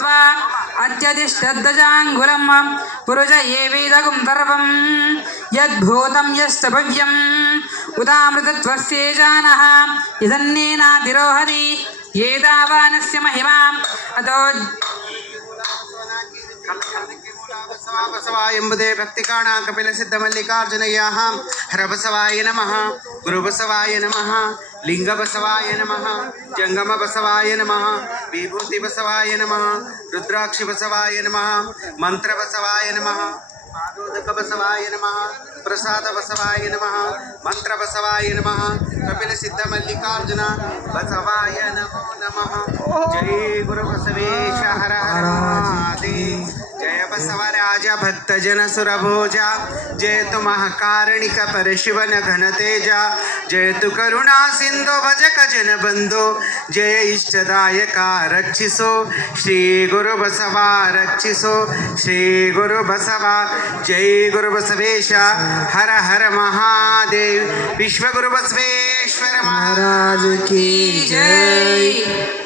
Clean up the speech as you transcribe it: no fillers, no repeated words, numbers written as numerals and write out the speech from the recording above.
कृत्वा अत्यतिष्ठद्दजाङ्गुलं पुरुष एवेदगुं सर्वं यद्भूतं यश्च भव्यम् उदामृतत्वस्येजानः यदन्नेनातिरोहति एतावानस्य महिमा अतो बसवा ಎಂಬುದೇ ಭಕ್ತಿಕಾಣ ಕಪಿಲ ಸಿದ್ಧ ಮಲ್ಲಿಕಾರ್ಜುನಯ್ಯಾಹ ಹರ ಬಸವಾಯ ನಮಃ ಗುರು ಬಸವಾಯ ನಮಃ ಲಿಂಗ ಬಸವಾಯ ನಮಃ ಜಂಗಮ ಬಸವಾಯ ನಮಃ ವಿಭೂತಿ ಬಸವಾಯ ನಮಃ ರುದ್ರಾಕ್ಷಿ ಬಸವಾಯ ನಮಃ ಮಂತ್ರ ಬಸವಾಯ ನಮಃ ಪಾದೋದಕ ಬಸವಾಯ ನಮಃ ಪ್ರಸಾದ ಬಸವಾಯ ನಮಃ ಮಂತ್ರ ಬಸವಾಯ ನಮಃ ಕಪಿಲ ಸಿದ್ಧ ಮಲ್ಲಿಕಾರ್ಜುನ ಬಸವಾಯ ನಮೋ ನಮಃ ಜೈ ಗುರು ಬಸವೇಶ ಹರ ಹರ ಮಹಾದೇವ जय बसवराज भक्त जन सुरभोजा जय तु महाकारणिक परशिवन घन तेजा जय तु करुणा सिंधु भजक जन बंधो जय इष्टदायका रक्षिसो श्री गुरु बसवा रक्षिसो श्री गुरु बसवा जय गुरु बसवेश हर हर महादेव विश्व गुरु बसवेश्वर महाराज की जय।